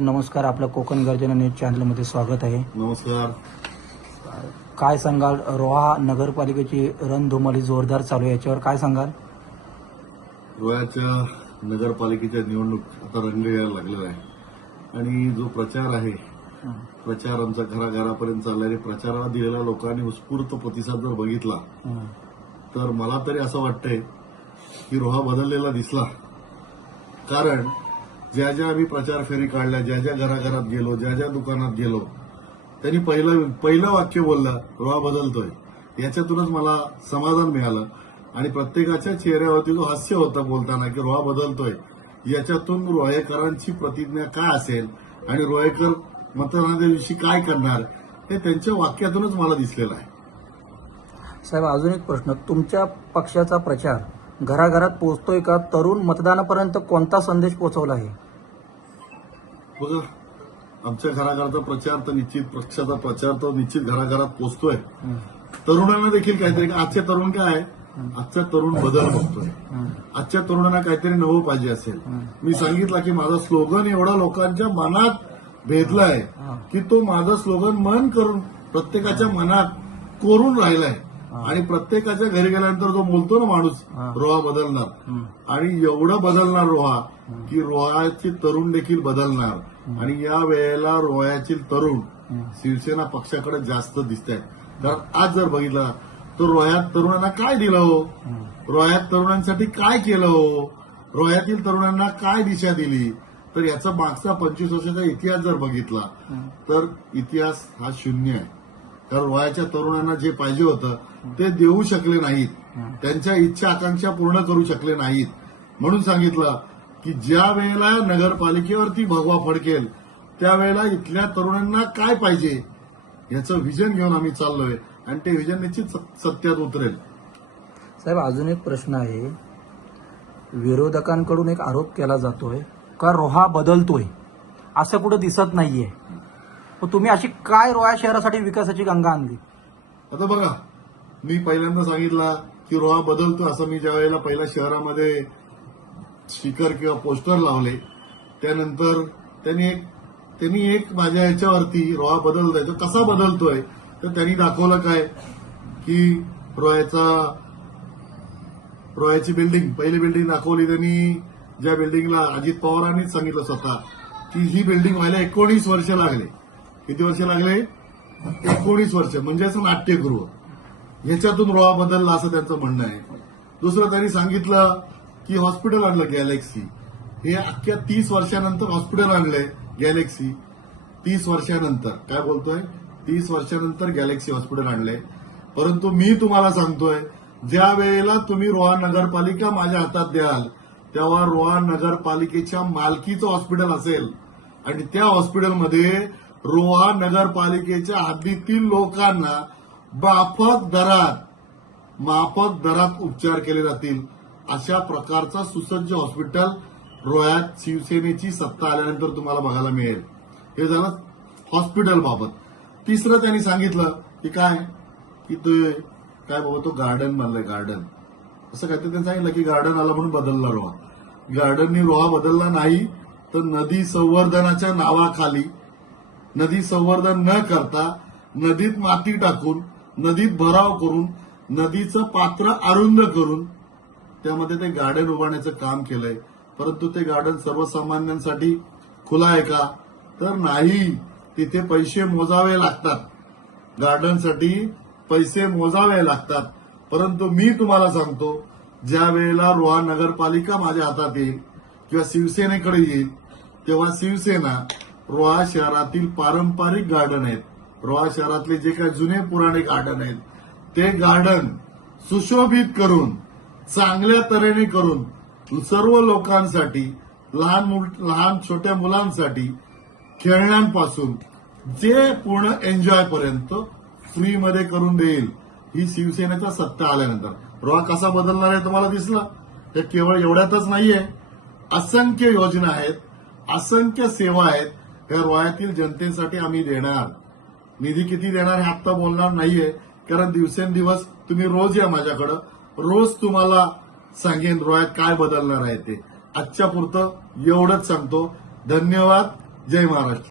नमस्कार. आपलं कोकण गर्जना न्यूज चॅनलमध्ये स्वागत आहे. नमस्कार. काय सांगाल? रोहा नगरपालिकेची रणधुमाळी जोरदार चालू आहे. याच्यावर काय सांगाल? रोह्याच्या नगरपालिकेच्या निवडणूक आता रंग यायला लागलेला आहे. आणि जो प्रचार आहे प्रचार आमचा घराघरापर्यंत चाललाय आणि प्रचाराला दिलेल्या लोकांनी उत्स्फूर्त प्रतिसाद जर बघितला हं. तर मला तरी असं वाटतंय की रोहा बदललेला दिसला. कारण ज्या ज्या आम्ही प्रचार फेरी काढल्या ज्या ज्या घराघरात गेलो ज्या ज्या दुकानात गेलो त्यांनी पहिलं पहिलं वाक्य बोललं रोहा बदलतोय. याच्यातूनच मला समाधान मिळालं. आणि प्रत्येकाच्या चेहऱ्यावरती जो हास्य होता बोलताना की रोहा बदलतोय. याच्यातून रोहेकरांची प्रतिज्ञा काय असेल आणि रोहेकर मतदानाच्या दिवशी काय करणार हे त्यांच्या वाक्यातूनच मला दिसलेलं आहे. साहेब अजून एक प्रश्न. तुमच्या पक्षाचा प्रचार घराघरात पोहोचतोय का? तरुण मतदानापर्यंत कोणता संदेश पोहोचवला आहे? बघा आमच्या घराघराचा प्रचार तर निश्चित पक्षाचा प्रचार तर निश्चित घराघरात पोचतोय हं. तरुणांना देखील काहीतरी आजचे तरुण काय आहे? आजचा तरुण बदल बघतोय. आजच्या तरुणांना काहीतरी नवं पाहिजे असेल. मी सांगितलं की माझा स्लोगन एवढा लोकांच्या मनात भेदलाय हं. की तो माझं स्लोगन मन करून प्रत्येकाच्या मनात कोरून राहिलाय. आणि प्रत्येकाच्या घरी गेल्यानंतर जो बोलतो ना माणूस. रोहा बदलणार. आणि एवढं बदलणार रोहा की रोहाचे तरुण देखील बदलणार आणि या वेळेला रोह्यातील तरुण. शिवसेना पक्षाकडे जास्त दिसत आहेत कारण आज जर बघितलं तर रोह्यात तरुणांना काय दिलं हो. रोह्यात तरुणांसाठी काय केलं हो रोह्यातील तरुणांना काय दिशा दिली तर याचा मागचा पंचवीस वर्षाचा इतिहास जर बघितला. तर इतिहास हा शून्य आहे कारण वयाच्या तरुणांना जे पाहिजे होतं ते देऊ शकले नाहीत. त्यांच्या इच्छा आकांक्षा पूर्ण करू शकले नाहीत. म्हणून सांगितलं की ज्या वेळेला नगरपालिकेवरती भगवा फडकेल त्यावेळेला इथल्या तरुणांना काय पाहिजे याचं व्हिजन घेऊन आम्ही चाललोय. आणि ते व्हिजन निश्चित सत्यात उतरेल. साहेब अजून एक प्रश्न आहे. विरोधकांकडून एक आरोप केला जातोय का रोहा बदलतोय? असं कुठं दिसत नाहीये. मग तुम्ही अशी काय रोया शहरासाठी विकासाची गंगा आणली? आता बघा मी पहिल्यांदा सांगितला की रोहा बदलतो असं मी ज्या वेळेला पहिल्या शहरामध्ये स्पीकर किंवा पोस्टर लावले त्यानंतर त्यांनी एक त्यांनी एक माझ्या याच्यावरती रोहा बदलतोय. तो कसा बदलतोय? तर त्यांनी दाखवलं काय? की रोयाचा रोयाची बिल्डिंग पहिली बिल्डिंग दाखवली त्यांनी ज्या बिल्डिंगला अजित पवारांनीच सांगितलं स्वतः की ही बिल्डिंग व्हायला एकोणीस वर्ष लागले. किती वर्ष लागले? एकोणीस वर्ष. म्हणजे असं नाट्यगृह. ह्याच्यातून रोहा बदलला असं त्यांचं म्हणणं आहे. दुसरं त्यांनी सांगितलं की हॉस्पिटल आणलं गॅलेक्सी हे अख्ख्या तीस वर्षानंतर हॉस्पिटल आणलंय गॅलेक्सी तीस वर्षानंतर. काय बोलतोय? तीस वर्षानंतर गॅलेक्सी हॉस्पिटल आणलंय. परंतु मी तुम्हाला सांगतोय ज्या वेळेला तुम्ही रोहा नगरपालिका माझ्या हातात द्याल तेव्हा रोहा नगरपालिकेच्या मालकीचं हॉस्पिटल असेल. आणि त्या हॉस्पिटलमध्ये रोहा नगरपालिकेच्या हद्दीतील लोकांना माफक दरात माफक दरात उपचार केले जातील अशा प्रकारचा सुसज्ज हॉस्पिटल रोह्यात शिवसेनेची सत्ता आल्यानंतर तुम्हाला बघायला मिळेल. हे झालं हॉस्पिटल बाबत. तिसरं त्यांनी सांगितलं की काय? की ते काय बाबा तो गार्डन बनलाय गार्डन. असं काहीतरी त्यांनी सांगितलं की गार्डन आला म्हणून बदलला रोहा. गार्डननी रोहा बदलला नाही तर नदी संवर्धनाच्या नावाखाली नदी संवर्धन न करता नदीत माती टाकून नदीत भराव करून नदीचं पात्र अरुंद करून त्यामध्ये ते गार्डन उभारण्याचं काम केलंय. परंतु ते गार्डन सर्वसामान्यांसाठी खुलं आहे का? तर नाही. तिथे पैसे मोजावे लागतात. गार्डनसाठी पैसे मोजावे लागतात. परंतु मी तुम्हाला सांगतो ज्या वेळेला रोहा नगरपालिका माझ्या हातात येईल किंवा शिवसेनेकडे येईल तेव्हा शिवसेना रोहा शहरातील पारंपरिक गार्डन आहेत. रोहा शहरातले जे काही जुने पुराणे गार्डन आहेत ते गार्डन सुशोभित करून चांगल्या तऱ्हेने करून सर्व लोकांसाठी लहान लहान छोट्या मुलांसाठी खेळण्यांपासून जे पूर्ण एन्जॉय पर्यंत फ्रीमध्ये करून देईल ही शिवसेनेचा सत्ता आल्यानंतर. रोहा कसा बदलणार आहे तुम्हाला दिसला? हे केवळ एवढ्यातच नाहीये. असंख्य योजना आहेत असंख्य सेवा आहेत हे रोयातील जनतेसाठी आम्ही देणार. निधी किती देणार हे आत्ता बोलणार नाहीये. कारण दिवसेंदिवस तुम्ही रोज या माझ्याकडं. रोज तुम्हाला सांगेन रोयात काय बदलणार आहे ते. आजच्या पुरतं एवढंच सांगतो. धन्यवाद. जय महाराष्ट्र.